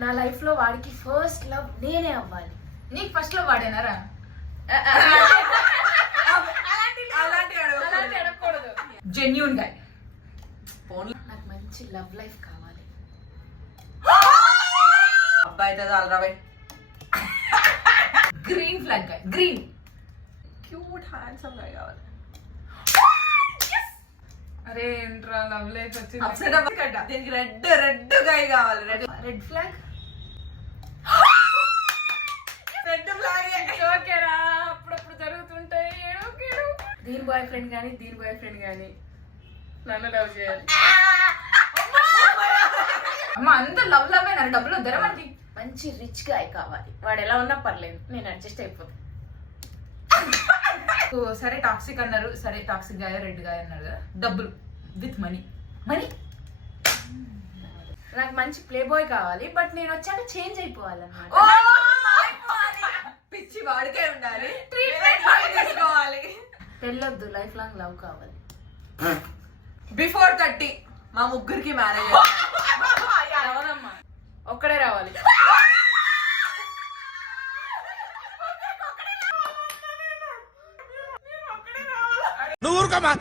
నా లైఫ్ లో వాడికి ఫస్ట్ లవ్ నేనే అవ్వాలి. నీకు ఫస్ట్ లో వాడేనారా? అడగకూడదు. జెన్యూన్ గా నాకు మంచి లవ్ లైఫ్ కావాలి. అబ్బాయి అయితే చాలరాబాయ్. గ్రీన్ ఫ్లాగ్ గా, గ్రీన్ క్యూట్ హ్యాండ్సమ్ గా కావాలి. అరే ఏంట్రా లవ్ లైఫ్ వచ్చింది. అప్సెట్ అవ్వకండి. దీనికి రెడ్ రెడ్ గాయ కావాలి. Red red flag. Red flag ఓకేరా, అప్పుడప్పుడు జరుగుతుంటాయి. దీని బాయ్ ఫ్రెండ్ గానీ దీని బాయ్ ఫ్రెండ్ గానీ నన్ను లవ్ చేయాలి. అమ్మ అంత లవ్ లవ్ అయినా డబ్బులు వద్దరా మనకి. మంచి రిచ్ గాయ్ కావాలి. వాడు ఎలా ఉన్నా పర్లేదు, నేను అడ్జస్ట్ అయిపోతాను. సరే టాక్సిక్ అన్నారు, సరే టాక్సిక్ గాయ రెడ్ గాయ అన్నారు కదా. డబ్బులు విత్ మనీ. మనీ నాకు మంచి ప్లే బాయ్ కావాలి, బట్ నేను వచ్చాక చేంజ్ అయిపోవాలన్నమాట. పిచ్చి వాడికే ఉండాలి. తీసుకోవాలి. పెళ్ళొద్దు, లైఫ్ లాంగ్ లవ్ కావాలి. బిఫోర్ 30 మా ముగ్గురికి మ్యారేజ్. అవునమ్మా, ఒక్కడే రావాలి. నువ్వు ఊరుకోమా.